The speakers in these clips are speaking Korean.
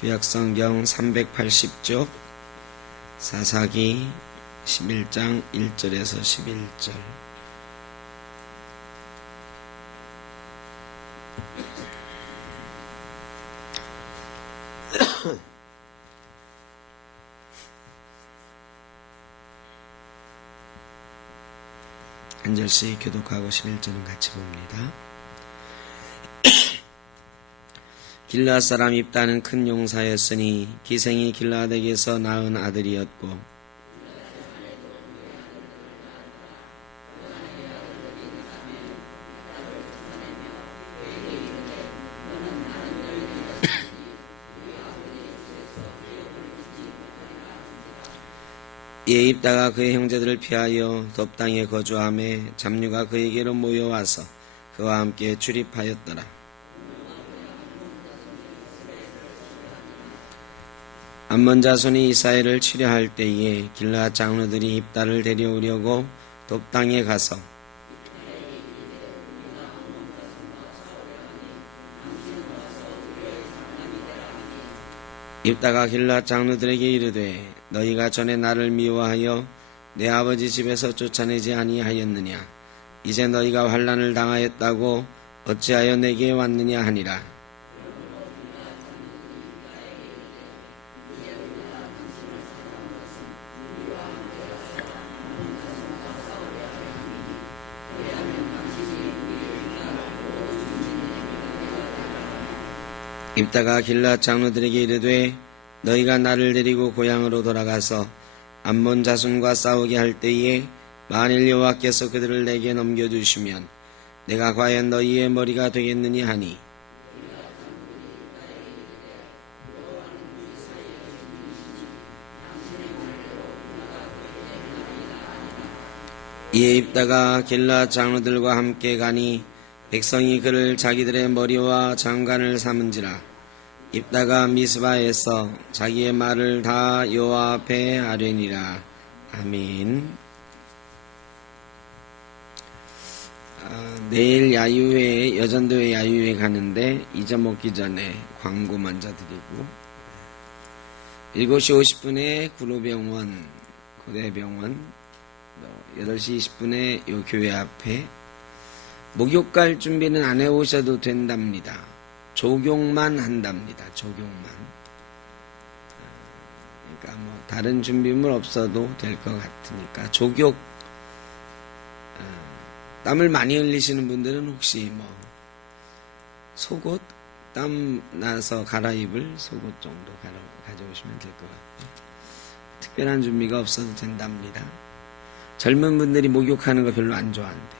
구약성경 380쪽 사사기 11장 1절에서 11절. 한 절씩 교독하고 11절은 같이 봅니다. 길르앗 사람 입다는 큰 용사였으니 기생이 길르앗에게서 낳은 아들이었고 이에 입다가 그의 형제들을 피하여 돛 땅에 거주하매 잡류가 그에게로 모여와서 그와 함께 출입하였더라. 암몬 자손이 이스라엘을 치려할 때에 길르앗 장로들이 입다를 데려오려고 돛 땅에 가서 입다가 길르앗 장로들에게 이르되 너희가 전에 나를 미워하여 내 아버지 집에서 쫓아내지 아니하였느냐? 이제 너희가 환난을 당하였다고 어찌하여 내게 왔느냐 하니라. 입다가 길르앗 장로들에게 이르되 너희가 나를 데리고 고향으로 돌아가서 암몬 자손과 싸우게 할 때에 만일 여호와께서 그들을 내게 넘겨주시면 내가 과연 너희의 머리가 되겠느냐 하니 이에 입다가 길르앗 장로들과 함께 가니 백성이 그를 자기들의 머리와 장관을 삼은지라. 입다가 미스바에서 자기의 말을 다 여호와 앞에 아뢰니라. 아멘. 내일 야유회, 여전도회 야유회 가는데 잊어먹기 전에 광고 먼저 드리고 7시 50분에 구로병원, 고대병원, 8시 20분에 요 교회 앞에 목욕 갈 준비는 안 해오셔도 된답니다. 조경만 한답니다. 조경만. 그러니까 뭐 다른 준비물 없어도 될 것 같으니까 조경. 땀을 많이 흘리시는 분들은 혹시 뭐 속옷 땀 나서 갈아입을 속옷 정도 가져오시면 될 것 같고요. 특별한 준비가 없어도 된답니다. 젊은 분들이 목욕하는 거 별로 안 좋아한대.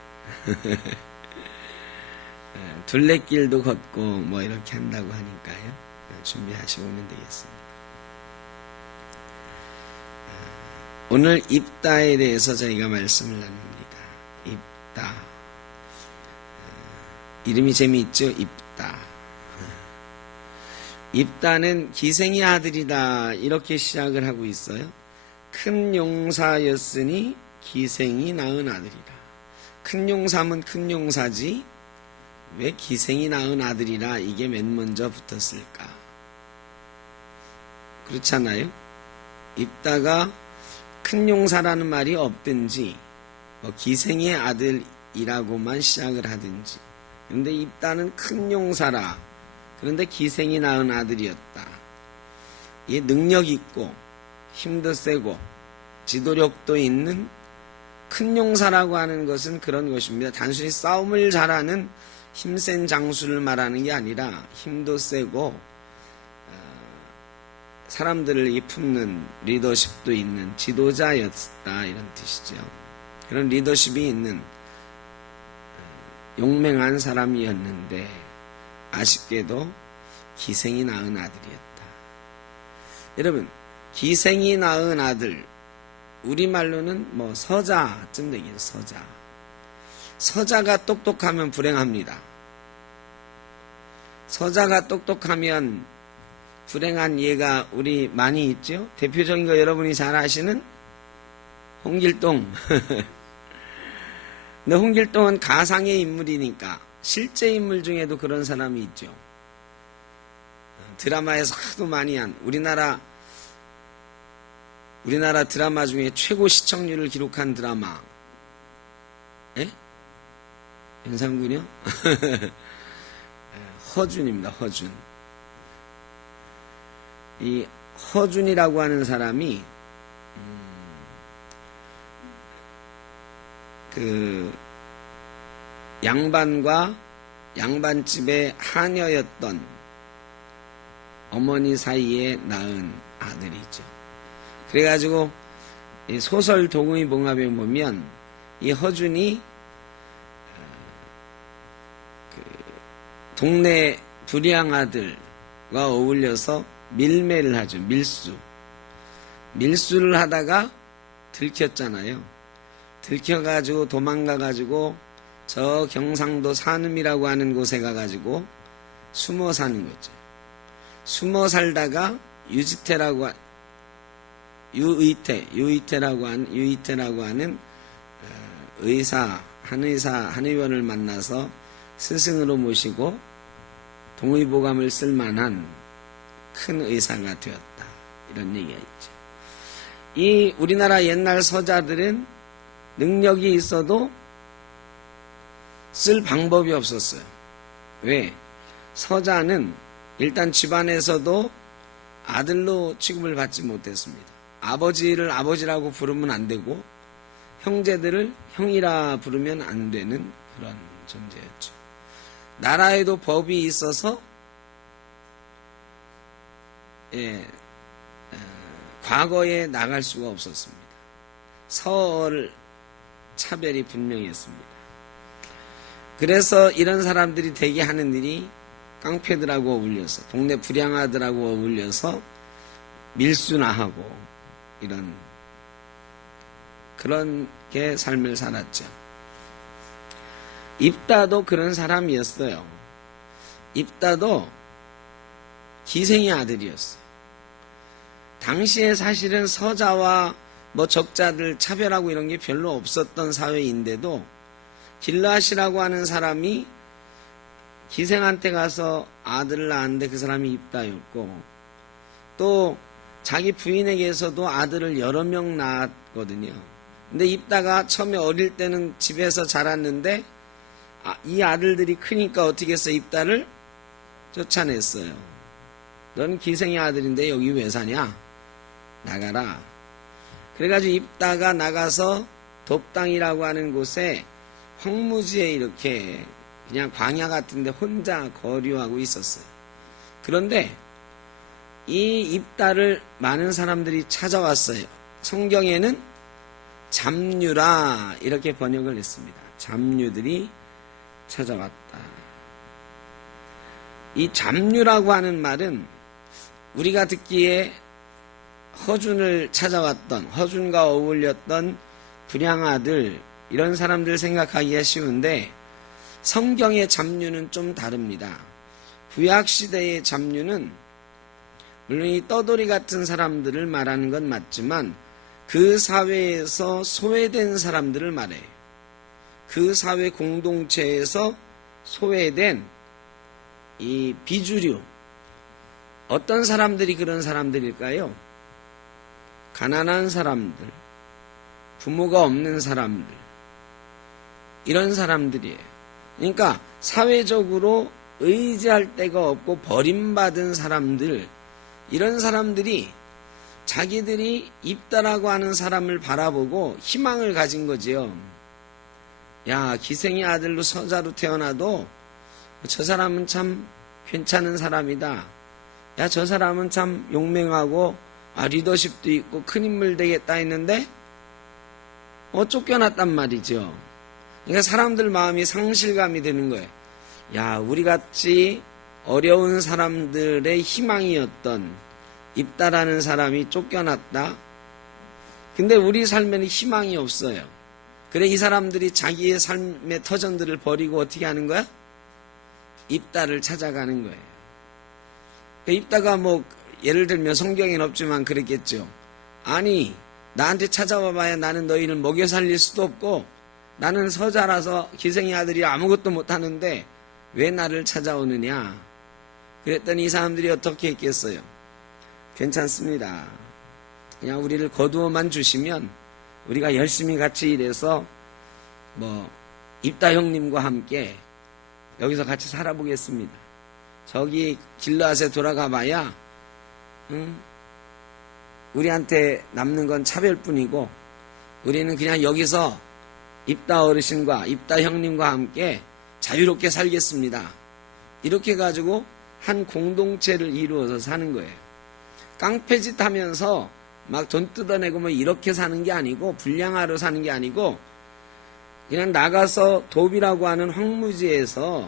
둘레길도 걷고 뭐 이렇게 한다고 하니까요. 준비하시고 오면 되겠습니다. 오늘 입다에 대해서 저희가 말씀을 나눕니다. 입다. 이름이 재미있죠? 입다. 입다는 기생의 아들이다. 이렇게 시작을 하고 있어요. 큰 용사였으니 기생이 낳은 아들이라. 큰 용사면 큰 용사지 왜 기생이 낳은 아들이라 이게 맨 먼저 붙었을까? 그렇잖아요. 입다가 큰 용사라는 말이 없든지 뭐 기생의 아들이라고만 시작을 하든지. 그런데 입다는 큰 용사라. 그런데 기생이 낳은 아들이었다. 이게 능력 있고 힘도 세고 지도력도 있는 큰 용사라고 하는 것은 그런 것입니다. 단순히 싸움을 잘하는 힘센 장수를 말하는 게 아니라 힘도 세고 사람들을 품는 리더십도 있는 지도자였다 이런 뜻이죠. 그런 리더십이 있는 용맹한 사람이었는데 아쉽게도 기생이 낳은 아들이었다. 여러분 기생이 낳은 아들 우리말로는 뭐 서자쯤 되겠죠. 서자. 서자가 똑똑하면 불행합니다. 서자가 똑똑하면 불행한 예가 우리 많이 있죠. 대표적인 거 여러분이 잘 아시는 홍길동. 근데 홍길동은 가상의 인물이니까 실제 인물 중에도 그런 사람이 있죠. 드라마에서 하도 많이 한 우리나라 드라마 중에 최고 시청률을 기록한 드라마. 예? 연산군이요? 허준입니다. 허준. 이 허준이라고 하는 사람이 그 양반과 양반집의 하녀였던 어머니 사이에 낳은 아들이죠. 그래가지고 이 소설 동의봉합에 보면 이 허준이 그 동네 불량 아들과 어울려서 밀매를 하죠. 밀수를 하다가 들켰잖아요. 들켜가지고 도망가가지고 저 경상도 산음이라고 하는 곳에 가가지고 숨어 사는 거죠. 숨어 살다가 유이태라고 하는 한 의원을 만나서 스승으로 모시고 동의보감을 쓸 만한 큰 의사가 되었다. 이런 얘기가 있죠. 이 우리나라 옛날 서자들은 능력이 있어도 쓸 방법이 없었어요. 왜? 서자는 일단 집안에서도 아들로 취급을 받지 못했습니다. 아버지를 아버지라고 부르면 안 되고 형제들을 형이라 부르면 안 되는 그런 존재였죠. 나라에도 법이 있어서 과거에 나갈 수가 없었습니다. 서얼 차별이 분명했습니다. 그래서 이런 사람들이 대개 하는 일이 깡패들하고 어울려서 동네 불량아들하고 어울려서 밀수나 하고 이런 그런 게 삶을 살았죠. 입다도 그런 사람이었어요. 입다도 기생의 아들이었어요. 당시에 사실은 서자와 적자들 차별하고 이런 게 별로 없었던 사회인데도 길라시라고 하는 사람이 기생한테 가서 아들을 낳았는데 그 사람이 입다였고 또 자기 부인에게서도 아들을 여러 명 낳았거든요. 근데 입다가 처음에 어릴 때는 집에서 자랐는데 이 아들들이 크니까 어떻게 해서 입다를 쫓아냈어요. 넌 기생의 아들인데 여기 왜 사냐? 나가라. 그래가지고 입다가 나가서 돕당이라고 하는 곳에 황무지에 이렇게 그냥 광야 같은데 혼자 거류하고 있었어요. 그런데 이 입다를 많은 사람들이 찾아왔어요. 성경에는 잡류라 이렇게 번역을 했습니다. 잡류들이 찾아왔다. 이 잡류라고 하는 말은 우리가 듣기에 허준을 찾아왔던 허준과 어울렸던 불량아들 이런 사람들 생각하기가 쉬운데 성경의 잡류는 좀 다릅니다. 구약시대의 잡류는 물론 이 떠돌이 같은 사람들을 말하는 건 맞지만 그 사회에서 소외된 사람들을 말해요. 그 사회 공동체에서 소외된 이 비주류 어떤 사람들이 그런 사람들일까요? 가난한 사람들, 부모가 없는 사람들 이런 사람들이에요. 그러니까 사회적으로 의지할 데가 없고 버림받은 사람들 이런 사람들이 자기들이 입다라고 하는 사람을 바라보고 희망을 가진 거지요. 야, 기생의 아들로 서자로 태어나도 저 사람은 참 괜찮은 사람이다. 야, 저 사람은 참 용맹하고 리더십도 있고 큰 인물 되겠다 했는데 쫓겨났단 말이죠. 그러니까 사람들 마음이 상실감이 드는 거예요. 야, 우리같이 어려운 사람들의 희망이었던 입다라는 사람이 쫓겨났다. 근데 우리 삶에는 희망이 없어요. 그래 이 사람들이 자기의 삶의 터전들을 버리고 어떻게 하는 거야? 입다를 찾아가는 거예요. 입다가 예를 들면 성경에는 없지만 그랬겠죠. 아니 나한테 찾아와 봐야 나는 너희를 먹여 살릴 수도 없고 나는 서자라서 기생의 아들이 아무것도 못하는데 왜 나를 찾아오느냐. 그랬더니 이 사람들이 어떻게 했겠어요? 괜찮습니다. 그냥 우리를 거두어만 주시면 우리가 열심히 같이 일해서 입다 형님과 함께 여기서 같이 살아보겠습니다. 저기 길르앗에 돌아가 봐야 우리한테 남는 건 차별뿐이고 우리는 그냥 여기서 입다 어르신과 입다 형님과 함께 자유롭게 살겠습니다. 이렇게 가지고 한 공동체를 이루어서 사는 거예요. 깡패짓 하면서 막 돈 뜯어내고 이렇게 사는 게 아니고 불량하러 사는 게 아니고 그냥 나가서 도비라고 하는 황무지에서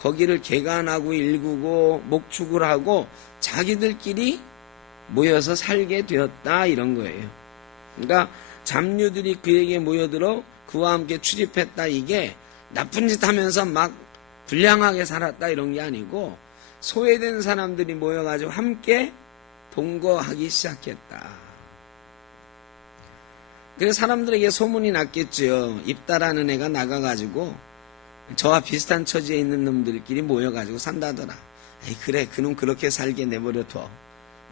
거기를 개간하고 일구고 목축을 하고 자기들끼리 모여서 살게 되었다 이런 거예요. 그러니까 잡류들이 그에게 모여들어 그와 함께 출입했다 이게 나쁜 짓 하면서 막 불량하게 살았다 이런 게 아니고 소외된 사람들이 모여가지고 함께 동거하기 시작했다. 그래서 사람들에게 소문이 났겠죠. 입다라는 애가 나가가지고 저와 비슷한 처지에 있는 놈들끼리 모여가지고 산다더라. 에이, 그래 그놈 그렇게 살게 내버려둬.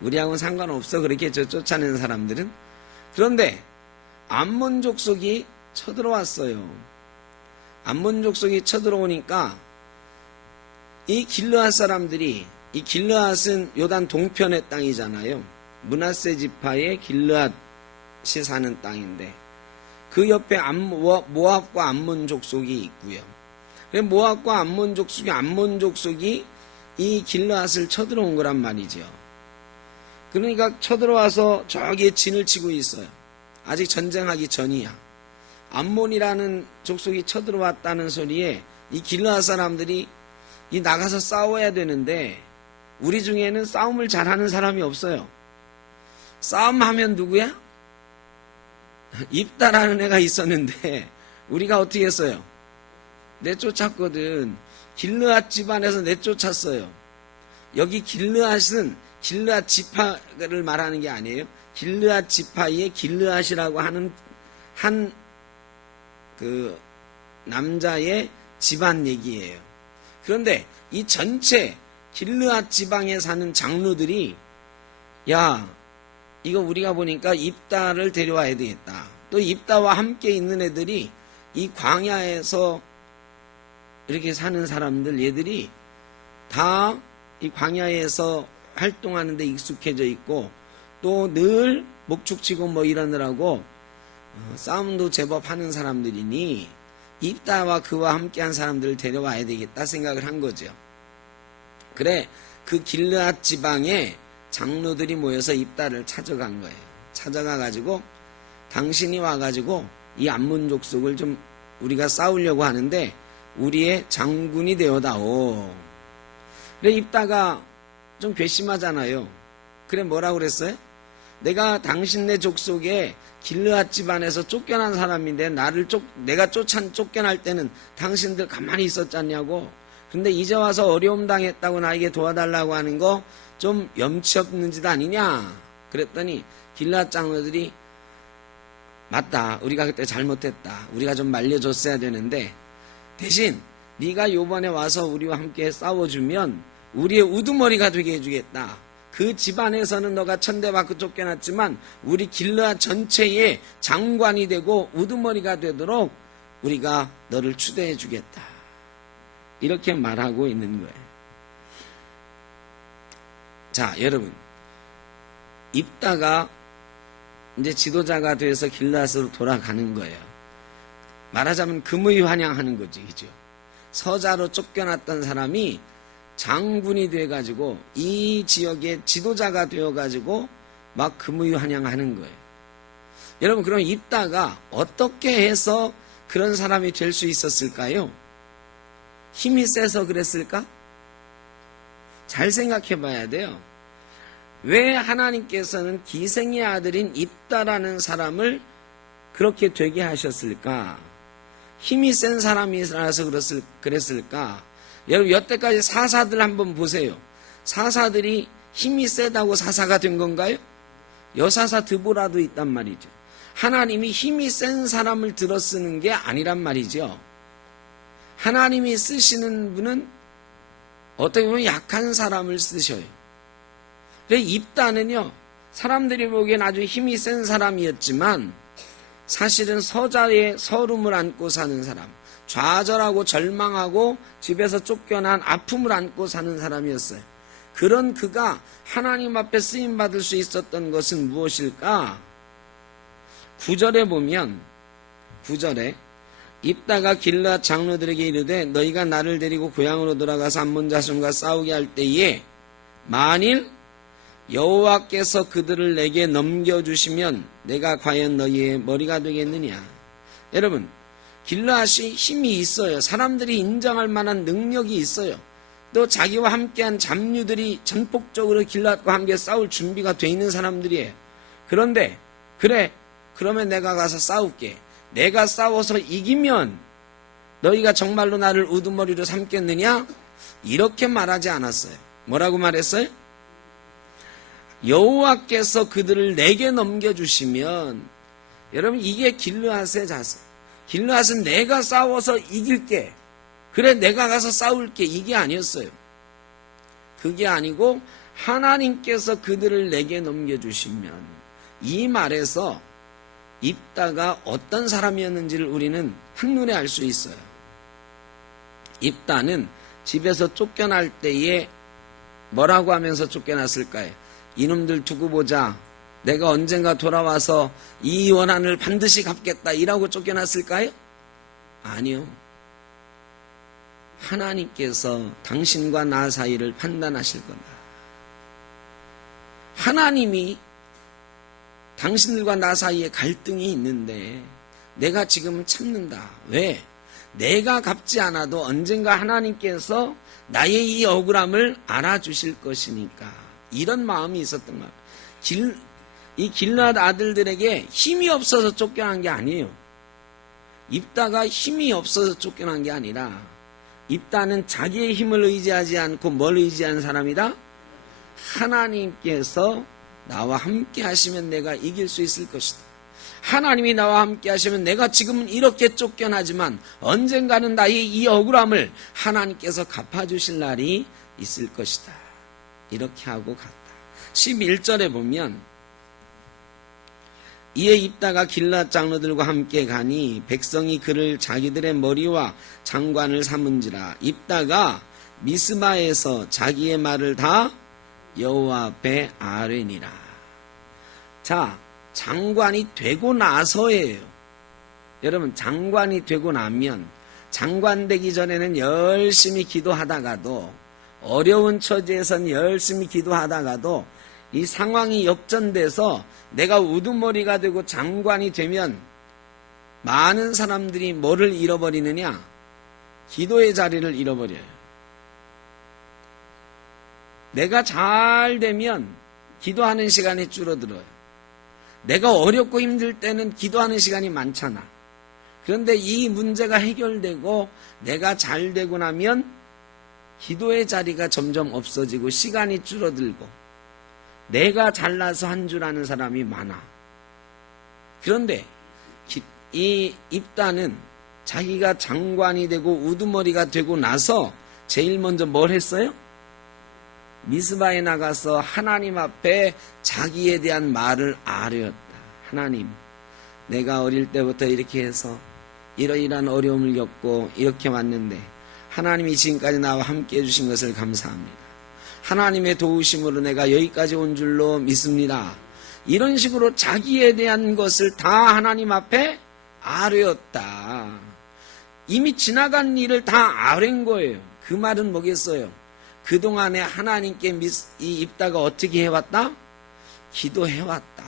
우리하고는 상관없어. 그렇게 쫓아내는 사람들은. 그런데 암몬 족속이 쳐들어왔어요. 암몬 족속이 쳐들어오니까 이 길르앗 사람들이, 이 길르앗은 요단 동편의 땅이잖아요. 므낫세 지파의 길르앗이 사는 땅인데 그 옆에 모압과 암몬 족속이 있고요. 모압과 암몬 족속이 이 길르앗을 쳐들어온 거란 말이죠. 그러니까 쳐들어와서 저기에 진을 치고 있어요. 아직 전쟁하기 전이야. 암몬이라는 족속이 쳐들어왔다는 소리에 이 길르앗 사람들이 이 나가서 싸워야 되는데 우리 중에는 싸움을 잘하는 사람이 없어요. 싸움하면 누구야? 입다라는 애가 있었는데 우리가 어떻게 했어요? 내쫓았거든. 길르앗 집안에서 내쫓았어요. 여기 길르앗은 길르앗 지파를 말하는 게 아니에요. 길르앗 지파의 길르앗이라고 하는 한 그 남자의 집안 얘기예요. 그런데 이 전체 길르앗 지방에 사는 장로들이 야 이거 우리가 보니까 입다를 데려와야 되겠다. 또 입다와 함께 있는 애들이 이 광야에서 이렇게 사는 사람들 얘들이 다 이 광야에서 활동하는 데 익숙해져 있고 또 늘 목축치고 이러느라고 싸움도 제법 하는 사람들이니 입다와 그와 함께한 사람들을 데려와야 되겠다 생각을 한 거죠. 그래 그 길르앗 지방에 장로들이 모여서 입다를 찾아간 거예요. 찾아가가지고 당신이 와가지고 이 암몬 족속을 좀 우리가 싸우려고 하는데 우리의 장군이 되어다오. 그래 입다가 좀 괘씸하잖아요. 그래 뭐라고 그랬어요? 내가 당신네 족속에 길르앗 집안에서 쫓겨난 사람인데 내가 쫓겨날 때는 당신들 가만히 있었잖냐고. 근데 이제 와서 어려움 당했다고 나에게 도와달라고 하는 거 좀 염치 없는 짓 아니냐? 그랬더니 길르앗 장로들이 맞다. 우리가 그때 잘못했다. 우리가 좀 말려줬어야 되는데 대신 네가 요번에 와서 우리와 함께 싸워주면 우리의 우두머리가 되게 해주겠다. 그 집안에서는 너가 천대받고 쫓겨났지만 우리 길르앗 전체의 장관이 되고 우두머리가 되도록 우리가 너를 추대해 주겠다. 이렇게 말하고 있는 거예요. 자, 여러분. 입다가 이제 지도자가 돼서 길르앗으로 돌아가는 거예요. 말하자면 금의 환영하는 거지, 그죠? 서자로 쫓겨났던 사람이 장군이 돼가지고 이 지역의 지도자가 되어가지고 막 금의 환영하는 거예요. 여러분 그럼 입다가 어떻게 해서 그런 사람이 될 수 있었을까요? 힘이 세서 그랬을까? 잘 생각해 봐야 돼요. 왜 하나님께서는 기생의 아들인 입다라는 사람을 그렇게 되게 하셨을까? 힘이 센 사람이라서 그랬을까? 여러분 여태까지 사사들 한번 보세요. 사사들이 힘이 세다고 사사가 된 건가요? 여사사 드보라도 있단 말이죠. 하나님이 힘이 센 사람을 들어 쓰는 게 아니란 말이죠. 하나님이 쓰시는 분은 어떻게 보면 약한 사람을 쓰셔요. 그래서 입다는요, 사람들이 보기엔 아주 힘이 센 사람이었지만 사실은 서자에 서름을 안고 사는 사람, 좌절하고 절망하고 집에서 쫓겨난 아픔을 안고 사는 사람이었어요. 그런 그가 하나님 앞에 쓰임받을 수 있었던 것은 무엇일까? 9절에 보면 9절에 입다가 길앗 장로들에게 이르되 너희가 나를 데리고 고향으로 돌아가서 암몬 자손과 싸우게 할 때에 만일 여호와께서 그들을 내게 넘겨주시면 내가 과연 너희의 머리가 되겠느냐. 여러분, 길앗이 힘이 있어요. 사람들이 인정할 만한 능력이 있어요. 또 자기와 함께한 잡류들이 전폭적으로 길앗과 함께 싸울 준비가 돼 있는 사람들이에요. 그런데 그래, 그러면 내가 가서 싸울게. 내가 싸워서 이기면 너희가 정말로 나를 우두머리로 삼겠느냐? 이렇게 말하지 않았어요. 뭐라고 말했어요? 여호와께서 그들을 내게 넘겨주시면, 여러분 이게 길르앗의 자세. 길르앗은 내가 싸워서 이길게. 그래 내가 가서 싸울게. 이게 아니었어요. 그게 아니고 하나님께서 그들을 내게 넘겨주시면, 이 말에서 입다가 어떤 사람이었는지를 우리는 한눈에 알 수 있어요. 입다는 집에서 쫓겨날 때에 뭐라고 하면서 쫓겨났을까요? 이놈들 두고 보자. 내가 언젠가 돌아와서 이 원한을 반드시 갚겠다. 이라고 쫓겨났을까요? 아니요. 하나님께서 당신과 나 사이를 판단하실 거다. 하나님이 당신들과 나 사이에 갈등이 있는데 내가 지금 참는다. 왜? 내가 갚지 않아도 언젠가 하나님께서 나의 이 억울함을 알아주실 것이니까. 이런 마음이 있었던 거예요. 이 길앗 아들들에게 힘이 없어서 쫓겨난 게 아니에요. 입다가 힘이 없어서 쫓겨난 게 아니라 입다는 자기의 힘을 의지하지 않고 뭘 의지하는 사람이다? 하나님께서 나와 함께 하시면 내가 이길 수 있을 것이다. 하나님이 나와 함께 하시면 내가 지금은 이렇게 쫓겨나지만 언젠가는 나의 이 억울함을 하나님께서 갚아주실 날이 있을 것이다. 이렇게 하고 갔다. 11절에 보면 이에 입다가 길앗 장로들과 함께 가니 백성이 그를 자기들의 머리와 장관을 삼은지라. 입다가 미스바에서 자기의 말을 다 여호와 앞에 아뢰니라. 자, 장관이 되고 나서예요. 여러분, 장관이 되고 나면, 장관 되기 전에는 열심히 기도하다가도, 어려운 처지에선 열심히 기도하다가도 이 상황이 역전돼서 내가 우두머리가 되고 장관이 되면 많은 사람들이 뭐를 잃어버리느냐? 기도의 자리를 잃어버려요. 내가 잘 되면 기도하는 시간이 줄어들어요. 내가 어렵고 힘들 때는 기도하는 시간이 많잖아. 그런데 이 문제가 해결되고 내가 잘 되고 나면 기도의 자리가 점점 없어지고 시간이 줄어들고 내가 잘나서 한 줄 아는 사람이 많아. 그런데 이 입다는 자기가 장관이 되고 우두머리가 되고 나서 제일 먼저 뭘 했어요? 미스바에 나가서 하나님 앞에 자기에 대한 말을 아뢰었다. 하나님, 내가 어릴 때부터 이렇게 해서 이러이러한 어려움을 겪고 이렇게 왔는데 하나님이 지금까지 나와 함께 해주신 것을 감사합니다. 하나님의 도우심으로 내가 여기까지 온 줄로 믿습니다. 이런 식으로 자기에 대한 것을 다 하나님 앞에 아뢰었다. 이미 지나간 일을 다 아뢰은 거예요. 그 말은 뭐겠어요? 그동안에 하나님께 이 입다가 어떻게 해왔다? 기도해왔다.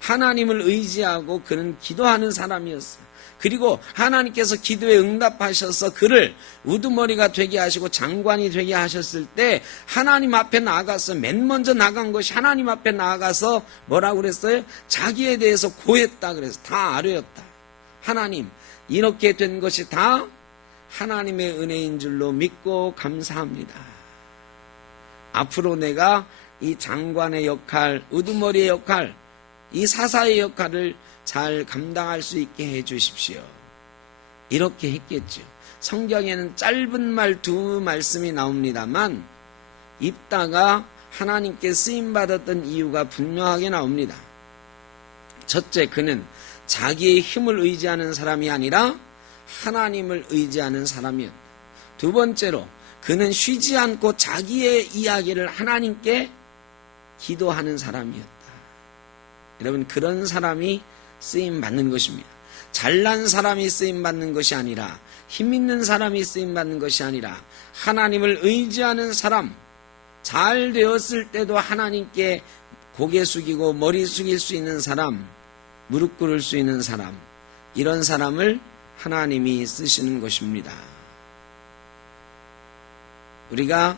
하나님을 의지하고 그는 기도하는 사람이었어요. 그리고 하나님께서 기도에 응답하셔서 그를 우두머리가 되게 하시고 장관이 되게 하셨을 때 하나님 앞에 나아가서 맨 먼저 나간 것이 하나님 앞에 나아가서 뭐라고 그랬어요? 자기에 대해서 고했다 그래서 다 아뢰었다. 하나님, 이렇게 된 것이 다 하나님의 은혜인 줄로 믿고 감사합니다. 앞으로 내가 이 장관의 역할, 우두머리의 역할, 이 사사의 역할을 잘 감당할 수 있게 해 주십시오. 이렇게 했겠죠. 성경에는 짧은 말 두 말씀이 나옵니다만 입다가 하나님께 쓰임받았던 이유가 분명하게 나옵니다. 첫째, 그는 자기의 힘을 의지하는 사람이 아니라 하나님을 의지하는 사람이었다. 두 번째로 그는 쉬지 않고 자기의 이야기를 하나님께 기도하는 사람이었다. 여러분, 그런 사람이 쓰임받는 것입니다. 잘난 사람이 쓰임받는 것이 아니라, 힘 있는 사람이 쓰임받는 것이 아니라 하나님을 의지하는 사람, 잘 되었을 때도 하나님께 고개 숙이고 머리 숙일 수 있는 사람, 무릎 꿇을 수 있는 사람, 이런 사람을 하나님이 쓰시는 것입니다. 우리가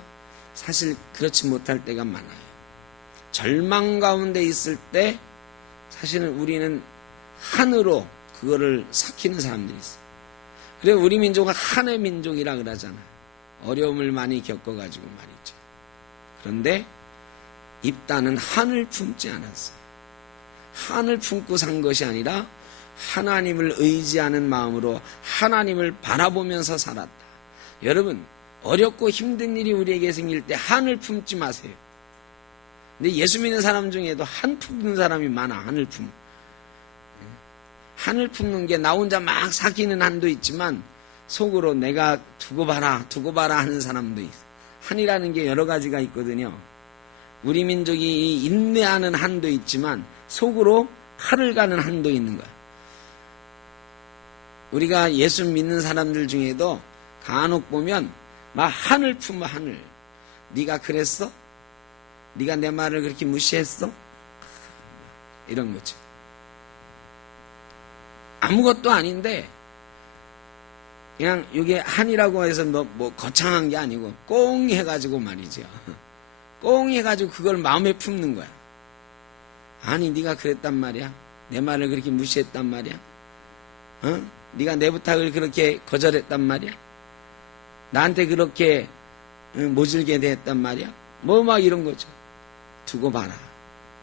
사실 그렇지 못할 때가 많아요. 절망 가운데 있을 때 사실은 우리는 한으로 그거를 삭히는 사람들이 있어요. 그래서 우리 민족은 한의 민족이라 그러잖아요. 어려움을 많이 겪어가지고 말이죠. 그런데 입다는 한을 품지 않았어요. 한을 품고 산 것이 아니라 하나님을 의지하는 마음으로 하나님을 바라보면서 살았다. 여러분, 어렵고 힘든 일이 우리에게 생길 때 한을 품지 마세요. 근데 예수 믿는 사람 중에도 한 품는 사람이 많아. 한을 품는 게 나 혼자 막 사귀는 한도 있지만 속으로 내가 두고 봐라 하는 사람도 있어. 한이라는 게 여러 가지가 있거든요. 우리 민족이 인내하는 한도 있지만 속으로 칼을 가는 한도 있는 거야. 우리가 예수 믿는 사람들 중에도 간혹 보면 막 한을 품어. 한을. 네가 그랬어? 네가 내 말을 그렇게 무시했어? 이런 거지. 아무것도 아닌데 그냥 이게 한이라고 해서 뭐 거창한 게 아니고 꽁 해가지고 말이죠. 꽁 해가지고 그걸 마음에 품는 거야. 아니 네가 그랬단 말이야. 내 말을 그렇게 무시했단 말이야. 네가 내 부탁을 그렇게 거절했단 말이야. 나한테 그렇게 모질게 대했단 말이야. 뭐 막 이런 거죠. 두고 봐라.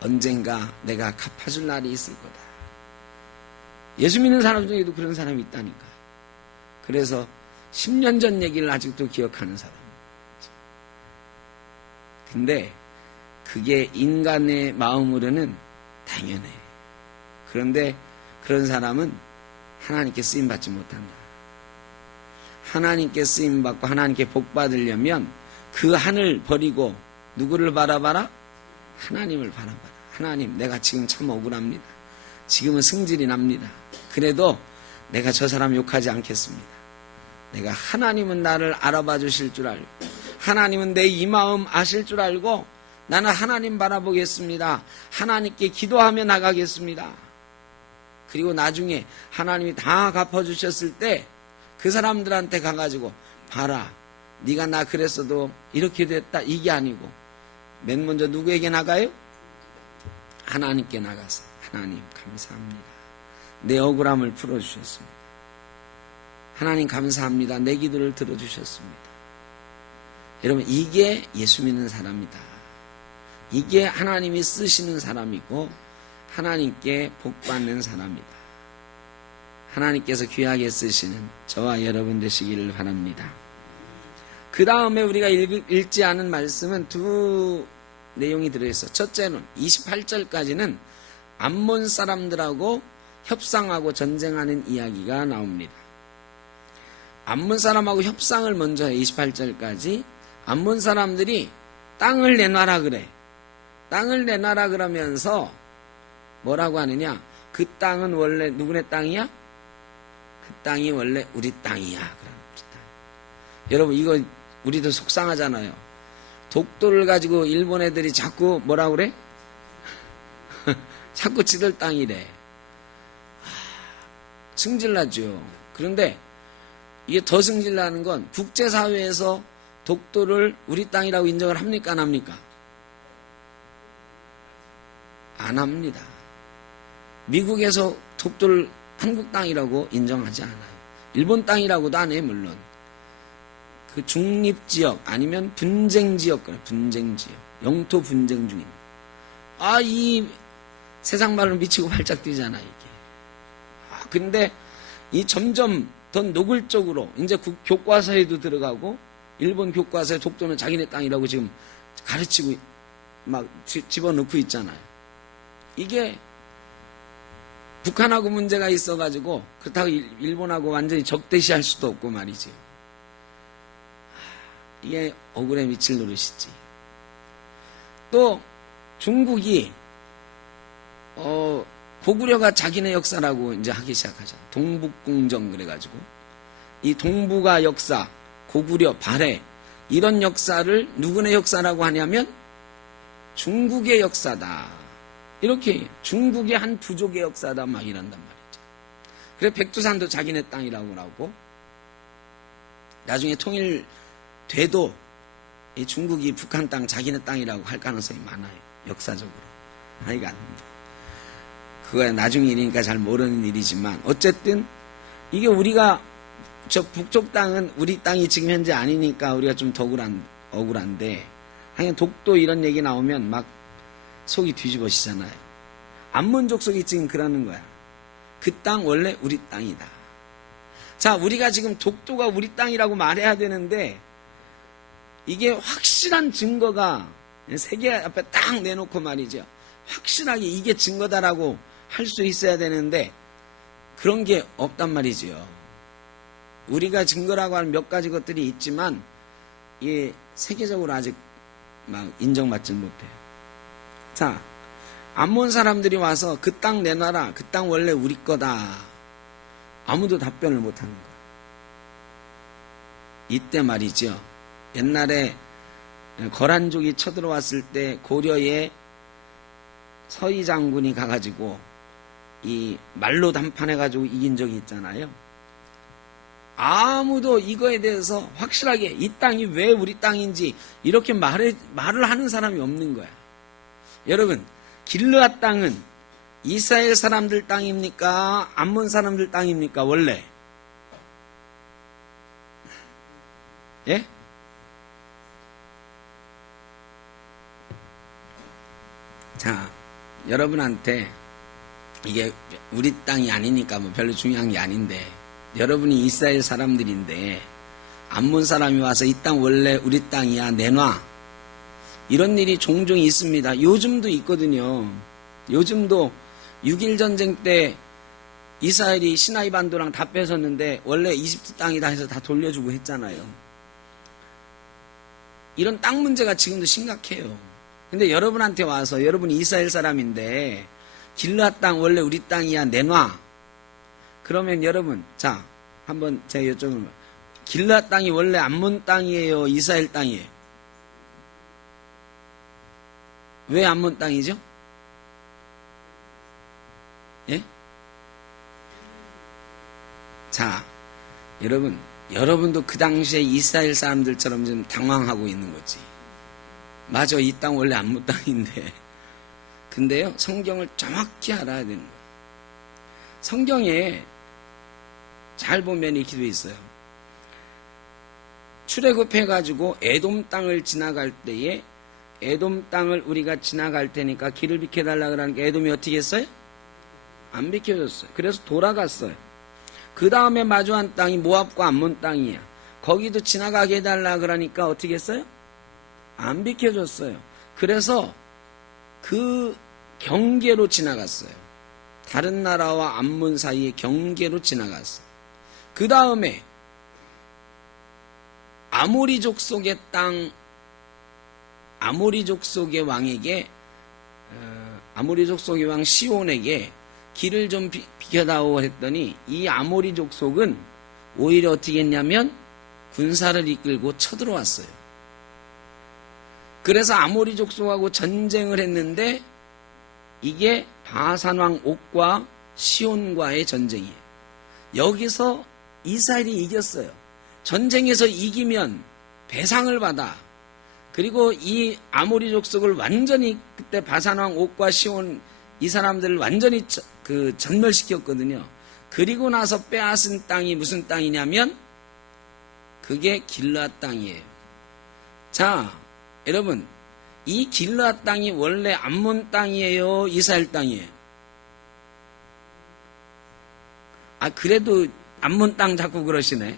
언젠가 내가 갚아줄 날이 있을 거다. 예수 믿는 사람 중에도 그런 사람이 있다니까. 그래서 10년 전 얘기를 아직도 기억하는 사람. 근데 그게 인간의 마음으로는 당연해. 그런데 그런 사람은 하나님께 쓰임받지 못한다. 하나님께 쓰임받고 하나님께 복받으려면 그 한을 버리고 누구를 바라봐라? 하나님을 바라봐라. 하나님, 내가 지금 참 억울합니다. 지금은 승질이 납니다. 그래도 내가 저 사람 욕하지 않겠습니다. 내가 하나님은 나를 알아봐 주실 줄 알고 하나님은 내 이 마음 아실 줄 알고 나는 하나님 바라보겠습니다. 하나님께 기도하며 나가겠습니다. 그리고 나중에 하나님이 다 갚아주셨을 때 그 사람들한테 가가지고 봐라. 네가 나 그랬어도 이렇게 됐다. 이게 아니고 맨 먼저 누구에게 나가요? 하나님께 나가서 하나님 감사합니다. 내 억울함을 풀어주셨습니다. 하나님 감사합니다. 내 기도를 들어주셨습니다. 여러분, 이게 예수 믿는 사람이다. 이게 하나님이 쓰시는 사람이고 하나님께 복받는 사람이다. 하나님께서 귀하게 쓰시는 저와 여러분 되시기를 바랍니다. 그 다음에 우리가 읽지 않은 말씀은 두 내용이 들어있어. 첫째는 28절까지는 암몬 사람들하고 협상하고 전쟁하는 이야기가 나옵니다. 암몬 사람하고 협상을 먼저 해. 28절까지 암몬 사람들이 땅을 내놔라 그래. 땅을 내놔라 그러면서 뭐라고 하느냐? 그 땅은 원래 누구네 땅이야? 그 땅이 원래 우리 땅이야. 그럼 우리 땅. 여러분, 이거 우리도 속상하잖아요. 독도를 가지고 일본 애들이 자꾸 뭐라고 그래? 자꾸 지들 땅이래. 승질나죠. 그런데 이게 더 승질나는 건 국제사회에서 독도를 우리 땅이라고 인정을 합니까? 안 합니까? 안 합니다. 미국에서 독도를 한국 땅이라고 인정하지 않아요. 일본 땅이라고도 안 해요. 물론 그 중립지역 아니면 분쟁지역, 분쟁지역, 영토 분쟁 중입니다. 이 세상 말로 미치고 발작 뛰잖아 이게. 근데 이 점점 더 노골적으로 이제 교과서에도 들어가고 일본 교과서에 독도는 자기네 땅이라고 지금 가르치고 막 집어넣고 있잖아요. 이게 북한하고 문제가 있어가지고 그렇다고 일본하고 완전히 적대시할 수도 없고 말이죠. 이게 억울해 미칠 노릇이지. 또 중국이 고구려가 자기네 역사라고 이제 하기 시작하잖아요. 동북공정 그래가지고 이 동북아 역사, 고구려, 발해 이런 역사를 누구네 역사라고 하냐면 중국의 역사다. 이렇게 중국의 한 부족의 역사다 막 이런단 말이죠. 그래 백두산도 자기네 땅이라고 하고 나중에 통일돼도 이 중국이 북한 땅 자기네 땅이라고 할 가능성이 많아요. 역사적으로. 하여간 그거야 나중 일이니까 잘 모르는 일이지만 어쨌든 이게 우리가 저 북쪽 땅은 우리 땅이 지금 현재 아니니까 우리가 좀 더 억울한데 하여간 독도 이런 얘기 나오면 막 속이 뒤집어지잖아요. 안문 족속이 지금 그러는 거야. 그 땅 원래 우리 땅이다. 자, 우리가 지금 독도가 우리 땅이라고 말해야 되는데 이게 확실한 증거가 세계 앞에 딱 내놓고 말이죠. 확실하게 이게 증거다라고 할 수 있어야 되는데 그런 게 없단 말이지요. 우리가 증거라고 하는 몇 가지 것들이 있지만 이게 세계적으로 아직 막 인정받지 못해요. 자, 암몬 사람들이 와서 그 땅 내놔라. 그 땅 원래 우리 거다. 아무도 답변을 못하는 거야. 이때 말이죠. 옛날에 거란족이 쳐들어왔을 때 고려의 서희 장군이 가가지고 이 말로 담판해가지고 이긴 적이 있잖아요. 아무도 이거에 대해서 확실하게 이 땅이 왜 우리 땅인지 이렇게 말을 하는 사람이 없는 거야. 여러분, 길르앗 땅은 이스라엘 사람들 땅입니까? 암몬 사람들 땅입니까? 원래? 예? 자, 여러분한테 이게 우리 땅이 아니니까 뭐 별로 중요한 게 아닌데 여러분이 이스라엘 사람들인데 암몬 사람이 와서 이 땅 원래 우리 땅이야 내놔 이런 일이 종종 있습니다. 요즘도 있거든요. 요즘도 6.1 전쟁 때 이스라엘이 시나이 반도랑 다 뺏었는데 원래 이집트 땅이다 해서 다 돌려주고 했잖아요. 이런 땅 문제가 지금도 심각해요. 근데 여러분한테 와서 여러분이 이스라엘 사람인데 길르앗 땅 원래 우리 땅이야 내놔. 그러면 여러분 자 한번 제가 여쭤보면 길르앗 땅이 원래 암몬 땅이에요? 이스라엘 땅이에요? 왜 암몬 땅이죠? 예? 자 여러분도 그 당시에 이스라엘 사람들처럼 좀 당황하고 있는 거지. 맞아, 이 땅 원래 암몬 땅인데. 근데요, 성경을 정확히 알아야 되는 거예요. 성경에 잘 보면 이렇게 돼 있어요. 출애굽해가지고 에돔 땅을 지나갈 때에 에돔 땅을 우리가 지나갈 테니까 길을 비켜달라 그러니까 에돔이 어떻게 했어요? 안 비켜줬어요. 그래서 돌아갔어요. 그 다음에 마주한 땅이 모압과 암몬 땅이야. 거기도 지나가게 해달라 그러니까 어떻게 했어요? 안 비켜줬어요. 그래서 그 경계로 지나갔어요. 다른 나라와 암몬 사이의 경계로 지나갔어요. 그 다음에 아모리 족속의 땅, 아모리 족속의 왕에게 아모리 족속의 왕 시온에게 길을 좀 비켜다오 했더니 이 아모리 족속은 오히려 어떻게 했냐면 군사를 이끌고 쳐들어왔어요. 그래서 아모리 족속하고 전쟁을 했는데 이게 바산왕 옥과 시온과의 전쟁이에요. 여기서 이스라엘이 이겼어요. 전쟁에서 이기면 배상을 받아. 그리고 이 아모리 족속을 완전히 그때 바산왕 옥과 시온 이 사람들을 완전히 전멸시켰거든요. 그리고 나서 빼앗은 땅이 무슨 땅이냐면 그게 길르앗 땅이에요. 자, 여러분, 이 길르앗 땅이 원래 암몬 땅이에요? 이스라엘 땅이에요? 그래도 암몬 땅 자꾸 그러시네.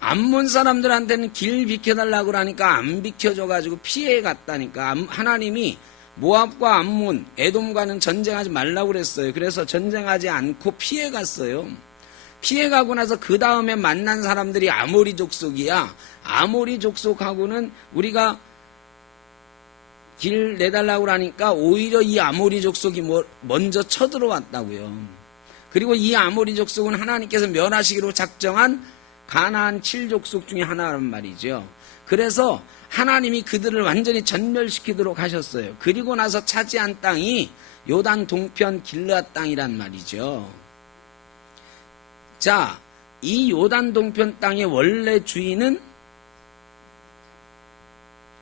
암몬 사람들한테는 길 비켜달라고 그러니까 안 비켜줘가지고 피해 갔다니까. 하나님이 모압과 암몬, 에돔과는 전쟁하지 말라고 그랬어요. 그래서 전쟁하지 않고 피해 갔어요. 피해 가고 나서 그 다음에 만난 사람들이 아모리 족속이야. 아모리 족속하고는 우리가 길 내달라고 하니까 오히려 이 아모리 족속이 먼저 쳐들어왔다고요. 그리고 이 아모리 족속은 하나님께서 멸하시기로 작정한 가나안 7족속 중에 하나란 말이죠. 그래서 하나님이 그들을 완전히 전멸시키도록 하셨어요. 그리고 나서 차지한 땅이 요단 동편 길르앗 땅이란 말이죠. 자, 이 요단 동편 땅의 원래 주인은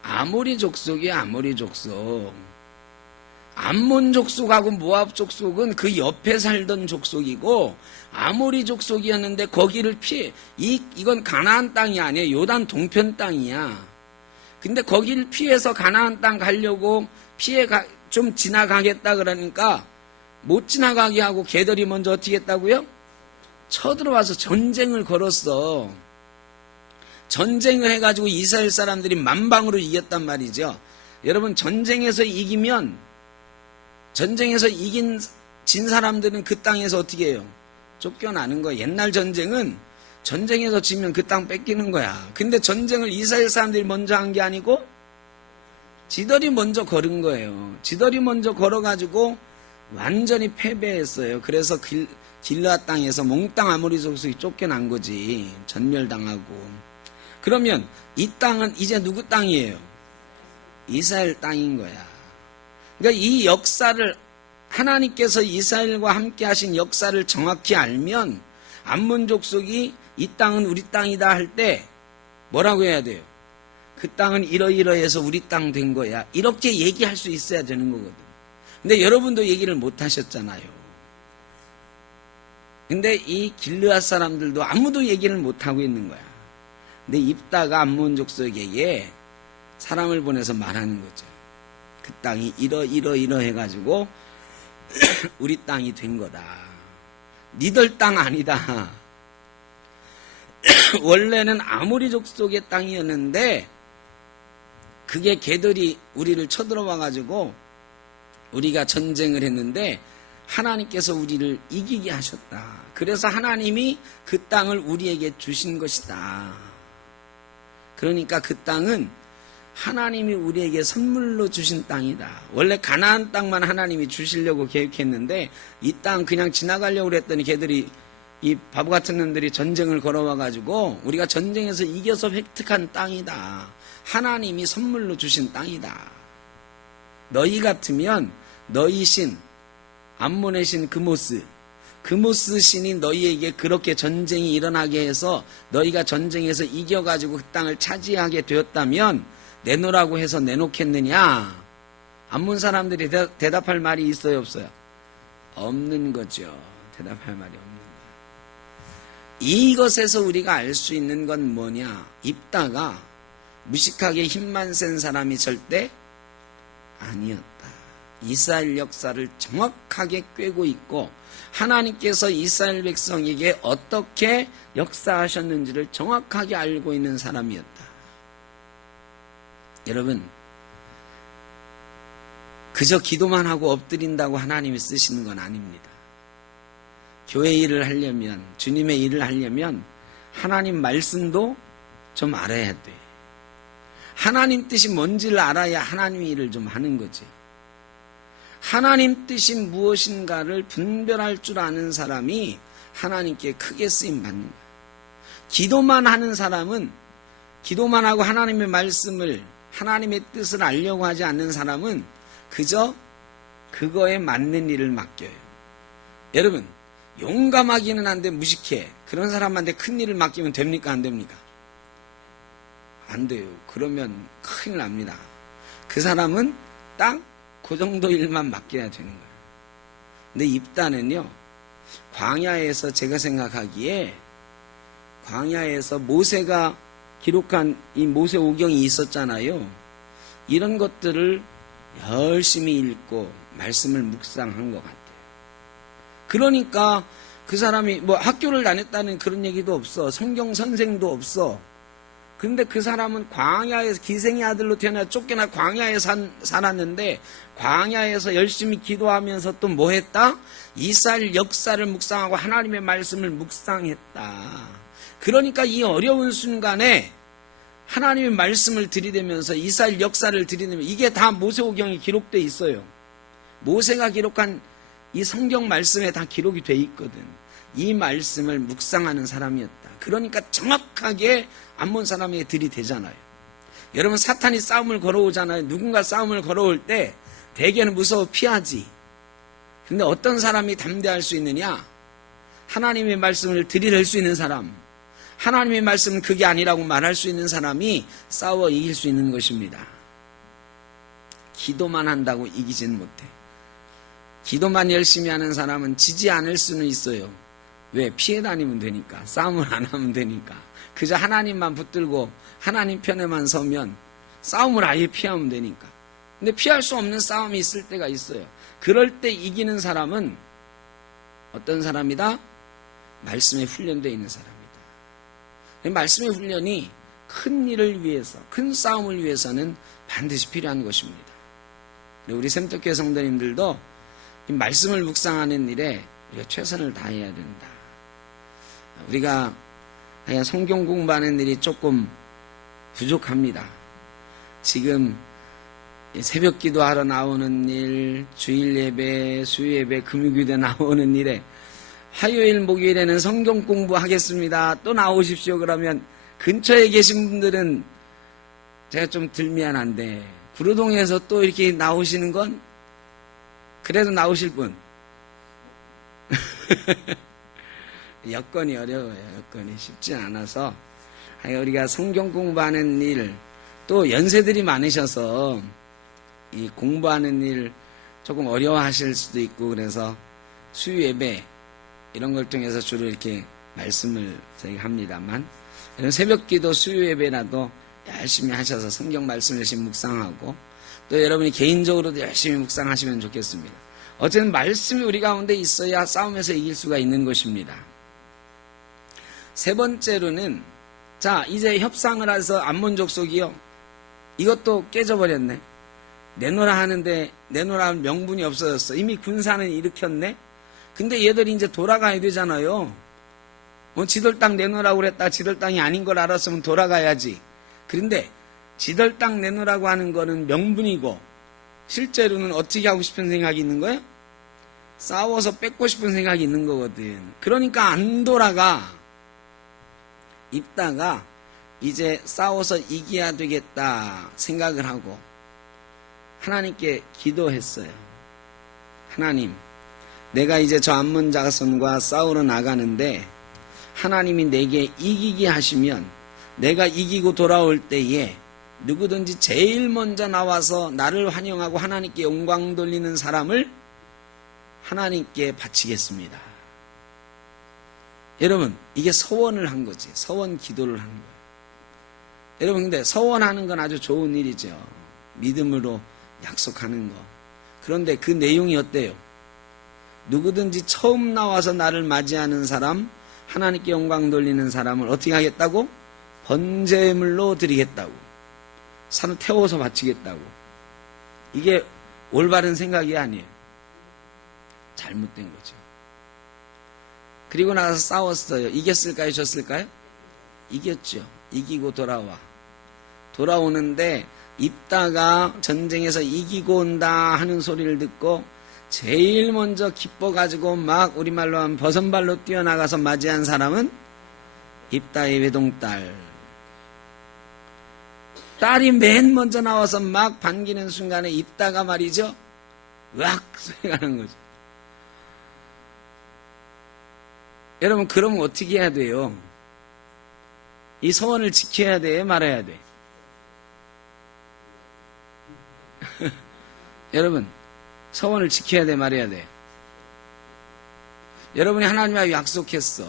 아모리 족속이에요. 아모리 족속. 암몬 족속하고 모압 족속은 그 옆에 살던 족속이고 아모리 족속이었는데 거기를 피해. 이건 가나안 땅이 아니에요. 요단 동편 땅이야. 근데 거기를 피해서 가나안 땅 가려고 좀 지나가겠다 그러니까 못 지나가게 하고 걔들이 먼저 어떻게 했다고요? 쳐들어와서 전쟁을 걸었어. 전쟁을 해가지고 이스라엘 사람들이 만방으로 이겼단 말이죠. 여러분, 전쟁에서 이긴 진 사람들은 그 땅에서 어떻게 해요? 쫓겨나는 거야. 옛날 전쟁은 전쟁에서 지면 그 땅 뺏기는 거야. 근데 전쟁을 이스라엘 사람들이 먼저 한 게 아니고 지들이 먼저 걸은 거예요. 지들이 먼저 걸어가지고 완전히 패배했어요. 그래서 길르앗 땅에서 몽땅 아모리 족속이 쫓겨난 거지. 전멸당하고. 그러면 이 땅은 이제 누구 땅이에요? 이스라엘 땅인 거야. 그러니까 이 역사를 하나님께서 이스라엘과 함께 하신 역사를 정확히 알면 암몬 족속이 이 땅은 우리 땅이다 할 때 뭐라고 해야 돼요? 그 땅은 이러이러해서 우리 땅 된 거야. 이렇게 얘기할 수 있어야 되는 거거든. 근데 여러분도 얘기를 못 하셨잖아요. 근데 이 길르앗 사람들도 아무도 얘기를 못 하고 있는 거야. 근데 입다가 암몬 족속에게 사람을 보내서 말하는 거죠. 그 땅이 이러 해가지고 우리 땅이 된 거다. 니들 땅 아니다. 원래는 아모리 족속의 땅이었는데 그게 걔들이 우리를 쳐들어와가지고 우리가 전쟁을 했는데 하나님께서 우리를 이기게 하셨다. 그래서 하나님이 그 땅을 우리에게 주신 것이다. 그러니까 그 땅은 하나님이 우리에게 선물로 주신 땅이다. 원래 가나안 땅만 하나님이 주시려고 계획했는데 이 땅 그냥 지나가려고 그랬더니 걔들이 이 바보 같은 놈들이 전쟁을 걸어와가지고 우리가 전쟁에서 이겨서 획득한 땅이다. 하나님이 선물로 주신 땅이다. 너희 같으면 너희 신 암몬의 신 그모스 신이 너희에게 그렇게 전쟁이 일어나게 해서 너희가 전쟁에서 이겨가지고 그 땅을 차지하게 되었다면 내놓으라고 해서 내놓겠느냐? 암몬 사람들이 대답할 말이 있어요, 없어요? 없는 거죠. 대답할 말이 없는 거예요. 이것에서 우리가 알 수 있는 건 뭐냐? 입다가 무식하게 힘만 센 사람이 절대 아니었다. 이스라엘 역사를 정확하게 꿰고 있고 하나님께서 이스라엘 백성에게 어떻게 역사하셨는지를 정확하게 알고 있는 사람이었다. 여러분, 그저 기도만 하고 엎드린다고 하나님이 쓰시는 건 아닙니다. 교회 일을 하려면, 주님의 일을 하려면 하나님 말씀도 좀 알아야 돼. 하나님 뜻이 뭔지를 알아야 하나님의 일을 좀 하는 거지. 하나님 뜻이 무엇인가를 분별할 줄 아는 사람이 하나님께 크게 쓰임 받는 거야. 기도만 하는 사람은, 기도만 하고 하나님의 말씀을, 하나님의 뜻을 알려고 하지 않는 사람은 그저 그거에 맞는 일을 맡겨요. 여러분, 용감하기는 한데 무식해. 그런 사람한테 큰 일을 맡기면 됩니까? 안 됩니까? 안 돼요. 그러면 큰일 납니다. 그 사람은 딱 그 정도 일만 맡겨야 되는 거예요. 근데 입다는요, 광야에서 제가 생각하기에 광야에서 모세가 기록한 이 모세오경이 있었잖아요. 이런 것들을 열심히 읽고 말씀을 묵상한 것 같아요. 그러니까 그 사람이 뭐 학교를 다녔다는 그런 얘기도 없어. 성경 선생도 없어. 근데 그 사람은 광야에서 기생의 아들로 태어나 쫓겨나 광야에 살았는데 광야에서 열심히 기도하면서 또 뭐 했다? 이스라엘 역사를 묵상하고 하나님의 말씀을 묵상했다. 그러니까 이 어려운 순간에 하나님의 말씀을 들이대면서 이스라엘 역사를 들이대면 이게 다 모세오경에 기록되어 있어요. 모세가 기록한 이 성경 말씀에 다 기록이 돼 있거든. 이 말씀을 묵상하는 사람이었다. 그러니까 정확하게 암몬 사람에게 들이대잖아요. 여러분 사탄이 싸움을 걸어오잖아요. 누군가 싸움을 걸어올 때 대개는 무서워 피하지. 근데 어떤 사람이 담대할 수 있느냐? 하나님의 말씀을 들이댈 수 있는 사람, 하나님의 말씀은 그게 아니라고 말할 수 있는 사람이 싸워 이길 수 있는 것입니다. 기도만 한다고 이기지는 못해. 기도만 열심히 하는 사람은 지지 않을 수는 있어요. 왜? 피해 다니면 되니까. 싸움을 안 하면 되니까. 그저 하나님만 붙들고 하나님 편에만 서면 싸움을 아예 피하면 되니까. 근데 피할 수 없는 싸움이 있을 때가 있어요. 그럴 때 이기는 사람은 어떤 사람이다? 말씀에 훈련되어 있는 사람이다. 말씀의 훈련이 큰 일을 위해서, 큰 싸움을 위해서는 반드시 필요한 것입니다. 우리 샘터교회 성도님들도 이 말씀을 묵상하는 일에 우리가 최선을 다해야 된다. 우리가 성경 공부하는 일이 조금 부족합니다. 지금 새벽 기도하러 나오는 일, 주일 예배, 수요 예배, 금요일에 나오는 일에 화요일, 목요일에는 성경 공부하겠습니다. 또 나오십시오. 그러면 근처에 계신 분들은 제가 좀 덜 미안한데 구로동에서 또 이렇게 나오시는 건 그래도 나오실 분. 여건이 어려워요. 여건이 쉽지 않아서 우리가 성경 공부하는 일, 또 연세들이 많으셔서 이 공부하는 일 조금 어려워하실 수도 있고 그래서 수요 예배 이런 걸 통해서 주로 이렇게 말씀을 저희가 합니다만 이런 새벽 기도 수요 예배라도 열심히 하셔서 성경 말씀 열심히 묵상하고 또 여러분이 개인적으로도 열심히 묵상하시면 좋겠습니다. 어쨌든 말씀이 우리 가운데 있어야 싸움에서 이길 수가 있는 것입니다. 세 번째로는 자 이제 협상을 해서 암몬 족속이요. 이것도 깨져버렸네. 내놓으라 하는데 내놓으라 할 명분이 없어졌어. 이미 군사는 일으켰네. 근데 얘들이 이제 돌아가야 되잖아요. 지들 땅 내놓으라고 그랬다. 지들 땅이 아닌 걸 알았으면 돌아가야지. 그런데 지들 땅 내놓으라고 하는 거는 명분이고 실제로는 어떻게 하고 싶은 생각이 있는 거야? 싸워서 뺏고 싶은 생각이 있는 거거든. 그러니까 안 돌아가. 입다가 이제 싸워서 이겨야 되겠다 생각을 하고 하나님께 기도했어요. 하나님, 내가 이제 저 암몬 자손과 싸우러 나가는데 하나님이 내게 이기게 하시면 내가 이기고 돌아올 때에 누구든지 제일 먼저 나와서 나를 환영하고 하나님께 영광 돌리는 사람을 하나님께 바치겠습니다. 여러분, 이게 서원을 한 거지. 서원 기도를 한 거예요. 여러분, 근데 서원하는 건 아주 좋은 일이죠. 믿음으로 약속하는 거. 그런데 그 내용이 어때요? 누구든지 처음 나와서 나를 맞이하는 사람, 하나님께 영광 돌리는 사람을 어떻게 하겠다고? 번제물로 드리겠다고. 산을 태워서 바치겠다고. 이게 올바른 생각이 아니에요. 잘못된 거죠. 그리고 나서 싸웠어요. 이겼을까요? 졌을까요? 이겼죠. 이기고 돌아와. 돌아오는데 입다가 전쟁에서 이기고 온다 하는 소리를 듣고 제일 먼저 기뻐가지고 막 우리말로 하면 버선발로 뛰어나가서 맞이한 사람은 입다의 외동딸. 딸이 맨 먼저 나와서 막 반기는 순간에 입다가 말이죠. 으악 소리가 나는 거죠. 여러분 그러면 어떻게 해야 돼요? 이 서원을 지켜야 돼? 말아야 돼? 여러분 서원을 지켜야 돼? 말해야 돼? 여러분이 하나님하고 약속했어.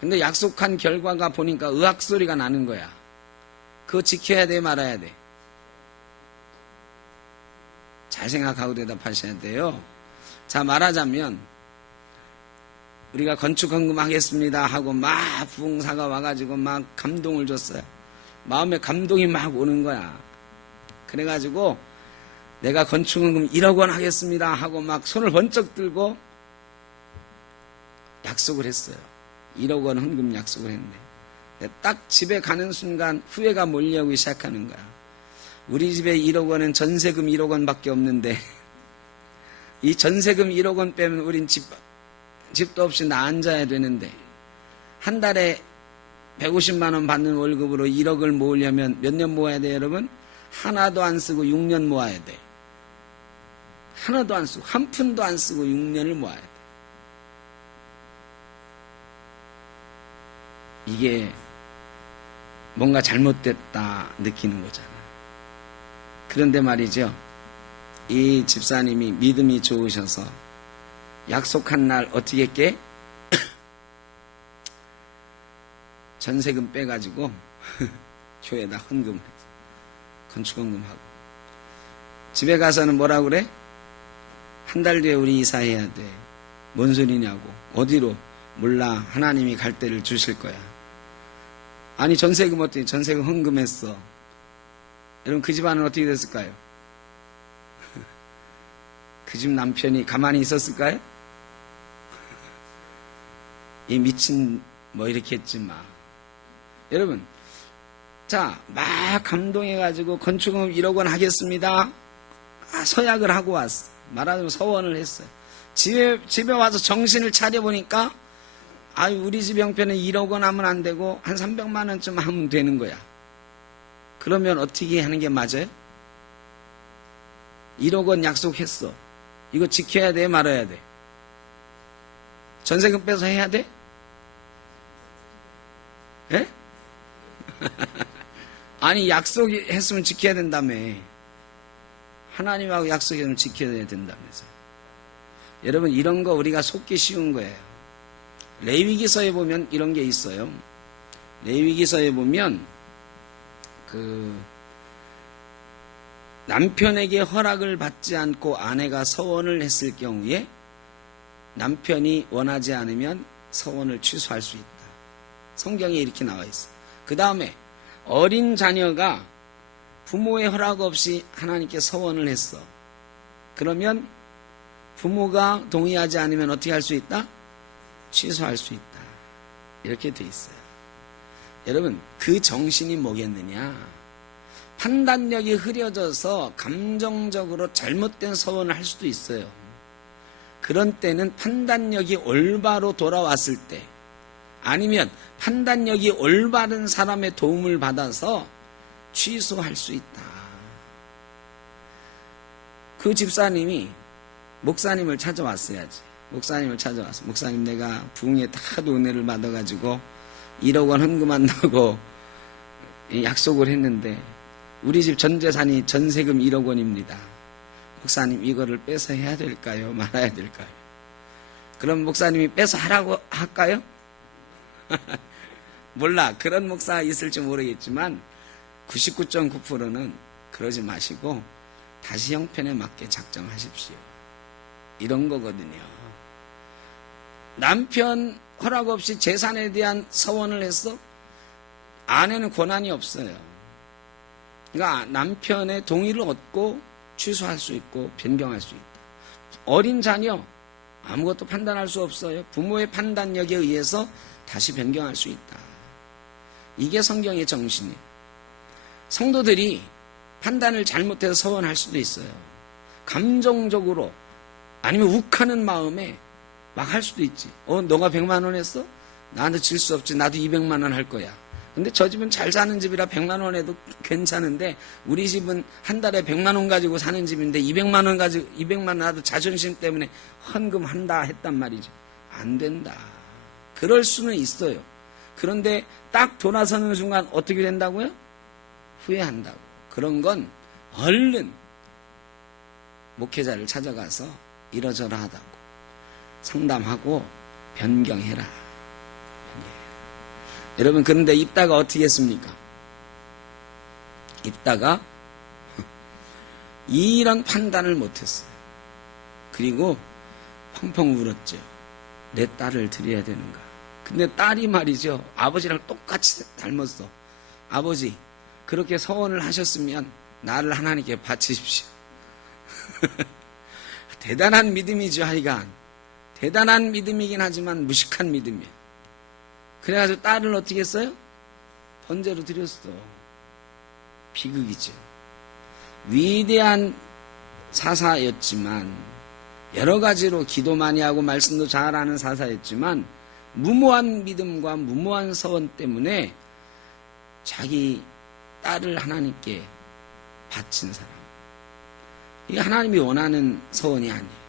근데 약속한 결과가 보니까 으악 소리가 나는 거야. 그거 지켜야 돼? 말아야 돼? 잘 생각하고 대답하셔야 돼요. 자, 말하자면 우리가 건축헌금 하겠습니다 하고 막 부흥사가 와가지고 막 감동을 줬어요. 마음에 감동이 막 오는 거야. 그래가지고 내가 건축헌금 1억 원 하겠습니다 하고 막 손을 번쩍 들고 약속을 했어요. 1억 원 헌금 약속을 했는데 딱 집에 가는 순간 후회가 몰려오기 시작하는 거야. 우리 집에 1억 원은 전세금 1억 원밖에 없는데 이 전세금 1억 원 빼면 우린 집도 없이 나 앉아야 되는데 한 달에 150만 원 받는 월급으로 1억을 모으려면 몇 년 모아야 돼요, 여러분? 하나도 안 쓰고 6년 모아야 돼. 하나도 안 쓰고 한 푼도 안 쓰고 6년을 모아야 돼. 이게 뭔가 잘못됐다 느끼는 거잖아. 그런데 말이죠. 이 집사님이 믿음이 좋으셔서 약속한 날 어떻게 깨? 전세금 빼가지고 교회에다 헌금을 했어. 건축헌금하고. 집에 가서는 뭐라고 그래? 한 달 뒤에 우리 이사해야 돼. 뭔 소리냐고. 어디로? 몰라. 하나님이 갈 때를 주실 거야. 아니 전세금 어떻게? 전세금 헌금했어. 여러분 그 집안은 어떻게 됐을까요? 그 집 남편이 가만히 있었을까요? 이 미친 뭐 이렇게 했지 마. 여러분 자 막 감동해가지고 건축금 1억 원 하겠습니다. 서약을 하고 왔어. 말하자면 서원을 했어요. 집에 와서 정신을 차려보니까 우리 집 형편은 1억 원 하면 안 되고 한 300만 원쯤 하면 되는 거야. 그러면 어떻게 하는 게 맞아요? 1억 원 약속했어. 이거 지켜야 돼 말아야 돼? 전세금 빼서 해야 돼? 예? 아니 약속했으면 지켜야 된다며. 하나님하고 약속했으면 지켜야 된다면서요. 여러분 이런 거 우리가 속기 쉬운 거예요. 레위기서에 보면 이런 게 있어요. 레위기서에 보면 남편에게 허락을 받지 않고 아내가 서원을 했을 경우에 남편이 원하지 않으면 서원을 취소할 수 있다. 성경에 이렇게 나와 있어요. 그 다음에 어린 자녀가 부모의 허락 없이 하나님께 서원을 했어. 그러면 부모가 동의하지 않으면 어떻게 할 수 있다? 취소할 수 있다. 이렇게 돼 있어요. 여러분 그 정신이 뭐겠느냐? 판단력이 흐려져서 감정적으로 잘못된 서원을 할 수도 있어요. 그런 때는 판단력이 올바로 돌아왔을 때 아니면 판단력이 올바른 사람의 도움을 받아서 취소할 수 있다. 그 집사님이 목사님을 찾아왔어야지. 목사님을 찾아왔어. 목사님 내가 부흥에 다도 은혜를 받아가지고 1억 원 헌금한다고 약속을 했는데 우리 집 전 재산이 전세금 1억 원입니다. 목사님 이거를 빼서 해야 될까요? 말아야 될까요? 그럼 목사님이 빼서 하라고 할까요? 몰라. 그런 목사 있을지 모르겠지만 99.9%는 그러지 마시고 다시 형편에 맞게 작정하십시오. 이런 거거든요. 남편 허락 없이 재산에 대한 서원을 했어? 아내는 권한이 없어요. 그러니까 남편의 동의를 얻고 취소할 수 있고 변경할 수 있다. 어린 자녀 아무것도 판단할 수 없어요. 부모의 판단력에 의해서 다시 변경할 수 있다. 이게 성경의 정신이에요. 성도들이 판단을 잘못해서 서원할 수도 있어요. 감정적으로 아니면 욱하는 마음에 막 할 수도 있지. 너가 100만 원 했어? 나한테 질 수 없지. 나도 200만 원 할 거야. 근데 저 집은 잘 사는 집이라 100만 원 해도 괜찮은데 우리 집은 한 달에 100만 원 가지고 사는 집인데 200만 원 가지고 200만 원 나도 자존심 때문에 헌금한다 했단 말이죠. 안 된다. 그럴 수는 있어요. 그런데 딱 돌아서는 순간 어떻게 된다고요? 후회한다고. 그런 건 얼른 목회자를 찾아가서 이러저러 하다고 상담하고 변경해라. 여러분 그런데 입다가 어떻게 했습니까? 입다가 이런 판단을 못했어요. 그리고 펑펑 울었죠. 내 딸을 드려야 되는가? 근데 딸이 말이죠, 아버지랑 똑같이 닮았어. 아버지, 그렇게 서원을 하셨으면 나를 하나님께 바치십시오. 대단한 믿음이죠. 하여간 대단한 믿음이긴 하지만 무식한 믿음이에요. 그래가지고 딸을 어떻게 했어요? 번제로 드렸어. 비극이죠. 위대한 사사였지만, 여러 가지로 기도 많이 하고 말씀도 잘하는 사사였지만, 무모한 믿음과 무모한 서원 때문에 자기 딸을 하나님께 바친 사람. 이게 하나님이 원하는 서원이 아니에요.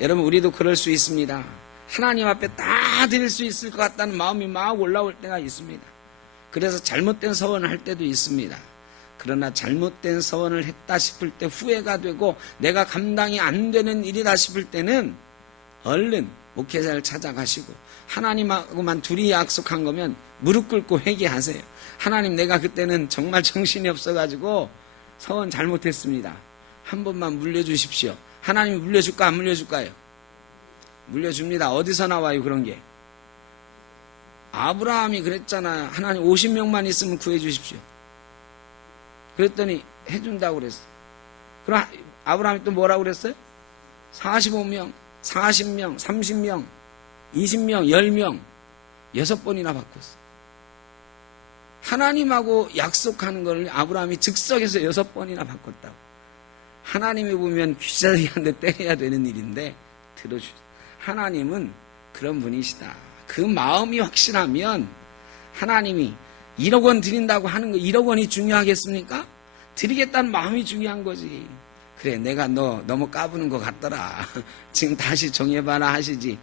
여러분, 우리도 그럴 수 있습니다. 하나님 앞에 다 드릴 수 있을 것 같다는 마음이 막 올라올 때가 있습니다. 그래서 잘못된 서원을 할 때도 있습니다. 그러나 잘못된 서원을 했다 싶을 때 후회가 되고 내가 감당이 안 되는 일이다 싶을 때는 얼른 목회자를 찾아가시고, 하나님하고만 둘이 약속한 거면 무릎 꿇고 회개하세요. 하나님, 내가 그때는 정말 정신이 없어가지고 서원 잘못했습니다. 한 번만 물려주십시오. 하나님이 물려줄까 안 물려줄까요? 물려줍니다. 어디서 나와요 그런 게? 아브라함이 그랬잖아요. 하나님 50명만 있으면 구해주십시오. 그랬더니 해준다고 그랬어요. 그럼 아브라함이 또 뭐라고 그랬어요? 45명, 40명, 30명, 20명, 10명 6번이나 바꿨어요. 하나님하고 약속하는 걸 아브라함이 즉석에서 6번이나 바꿨다고. 하나님이 보면 귀자리한테 때려야 되는 일인데 들어주죠. 하나님은 그런 분이시다. 그 마음이 확실하면 하나님이 1억 원 드린다고 하는 거 1억 원이 중요하겠습니까? 드리겠다는 마음이 중요한 거지. 그래, 내가 너 너무 까부는 것 같더라. 지금 다시 정해봐라 하시지.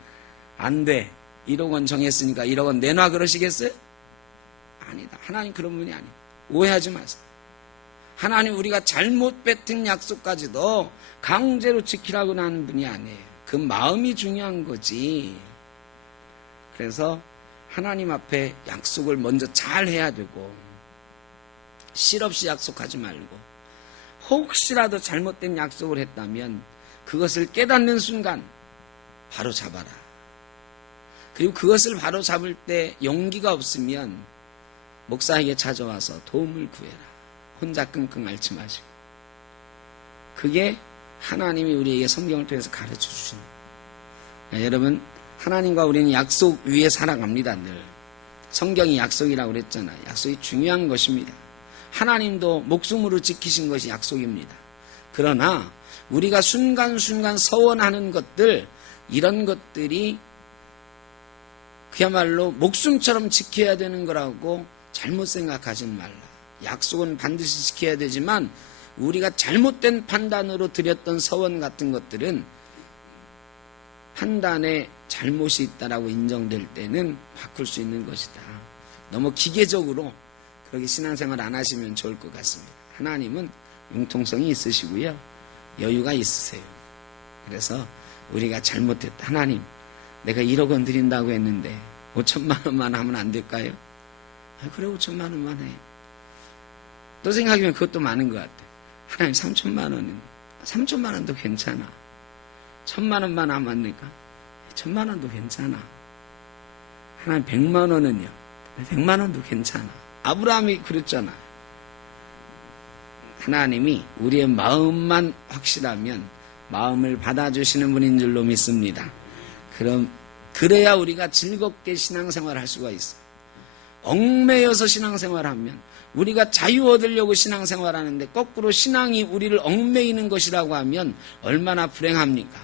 안 돼. 1억 원 정했으니까 1억 원 내놔 그러시겠어요? 아니다. 하나님 그런 분이 아니에요. 오해하지 마세요. 하나님 우리가 잘못 뱉은 약속까지도 강제로 지키라고 하는 분이 아니에요. 그 마음이 중요한 거지. 그래서 하나님 앞에 약속을 먼저 잘 해야 되고, 실없이 약속하지 말고, 혹시라도 잘못된 약속을 했다면 그것을 깨닫는 순간 바로 잡아라. 그리고 그것을 바로 잡을 때 용기가 없으면 목사에게 찾아와서 도움을 구해라. 혼자 끙끙 앓지 마시고. 그게 하나님이 우리에게 성경을 통해서 가르쳐 주시는 거예요. 여러분, 하나님과 우리는 약속 위에 살아갑니다. 늘 성경이 약속이라고 그랬잖아요. 약속이 중요한 것입니다. 하나님도 목숨으로 지키신 것이 약속입니다. 그러나 우리가 순간순간 서원하는 것들, 이런 것들이 그야말로 목숨처럼 지켜야 되는 거라고 잘못 생각하지 말라. 약속은 반드시 지켜야 되지만 우리가 잘못된 판단으로 드렸던 서원 같은 것들은 판단에 잘못이 있다라고 인정될 때는 바꿀 수 있는 것이다. 너무 기계적으로 그렇게 신앙생활 안 하시면 좋을 것 같습니다. 하나님은 융통성이 있으시고요. 여유가 있으세요. 그래서 우리가 잘못했다. 하나님, 내가 1억 원 드린다고 했는데 5천만 원만 하면 안 될까요? 그래, 5천만 원만 해. 또 생각하면 그것도 많은 것 같아요. 하나님, 3천만 원은 3천만 원도 괜찮아. 1,000만 원만 하면 안 될까? 1,000만 원도 괜찮아. 하나님, 100만 원은요? 100만 원도 괜찮아. 아브라함이 그랬잖아. 하나님이 우리의 마음만 확실하면 마음을 받아주시는 분인 줄로 믿습니다. 그래야 우리가 즐겁게 신앙생활을 할 수가 있어요. 얽매여서 신앙생활하면, 우리가 자유 얻으려고 신앙생활하는데 거꾸로 신앙이 우리를 얽매이는 것이라고 하면 얼마나 불행합니까?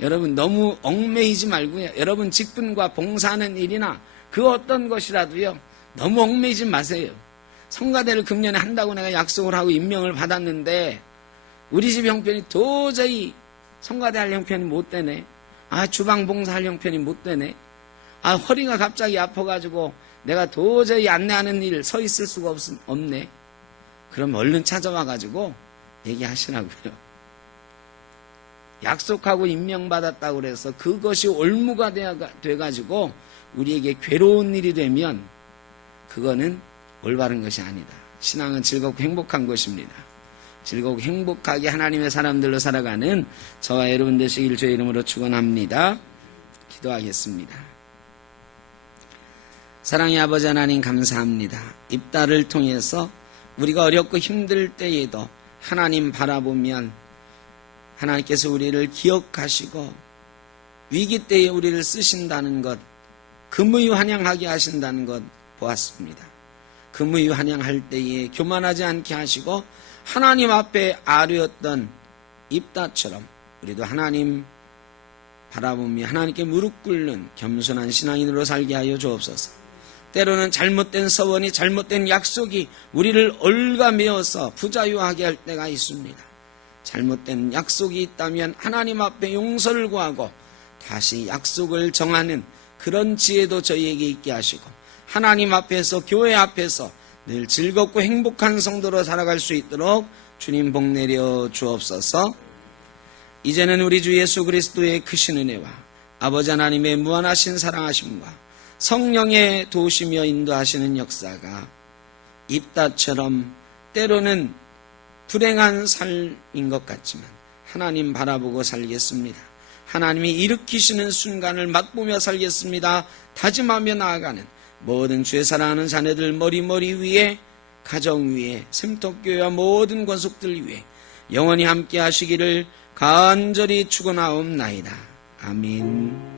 여러분, 너무 얽매이지 말고요. 여러분 직분과 봉사하는 일이나 그 어떤 것이라도요, 너무 얽매이지 마세요. 성가대를 금년에 한다고 내가 약속을 하고 임명을 받았는데 우리 집 형편이 도저히 성가대 할 형편이 못 되네. 주방 봉사할 형편이 못 되네. 허리가 갑자기 아파가지고 내가 도저히 안내하는 일 서 있을 수가 없네. 그럼 얼른 찾아와가지고 얘기하시라고요. 약속하고 임명받았다고 그래서 그것이 올무가 돼가지고 우리에게 괴로운 일이 되면 그거는 올바른 것이 아니다. 신앙은 즐겁고 행복한 것입니다. 즐겁고 행복하게 하나님의 사람들로 살아가는 저와 여러분 되시길 주의 이름으로 축원합니다. 기도하겠습니다. 사랑의 아버지 하나님 감사합니다. 입다를 통해서 우리가 어렵고 힘들 때에도 하나님 바라보면 하나님께서 우리를 기억하시고 위기 때에 우리를 쓰신다는 것, 금의환영하게 하신다는 것 보았습니다. 금의환영할 때에 교만하지 않게 하시고 하나님 앞에 아뢰었던 입다처럼 우리도 하나님 바라보며 하나님께 무릎 꿇는 겸손한 신앙인으로 살게 하여 주옵소서. 때로는 잘못된 서원이, 잘못된 약속이 우리를 얽어매어서 부자유하게 할 때가 있습니다. 잘못된 약속이 있다면 하나님 앞에 용서를 구하고 다시 약속을 정하는 그런 지혜도 저희에게 있게 하시고 하나님 앞에서, 교회 앞에서 늘 즐겁고 행복한 성도로 살아갈 수 있도록 주님 복 내려 주옵소서. 이제는 우리 주 예수 그리스도의 크신 은혜와 아버지 하나님의 무한하신 사랑하심과 성령의 도우시며 인도하시는 역사가 입다처럼 때로는 불행한 삶인 것 같지만 하나님 바라보고 살겠습니다. 하나님이 일으키시는 순간을 맛보며 살겠습니다. 다짐하며 나아가는 모든 주의 사랑하는 자녀들 머리 위에, 가정 위에, 샘톡교회와 모든 권속들 위에 영원히 함께 하시기를 간절히 축원하옵나이다. 아멘.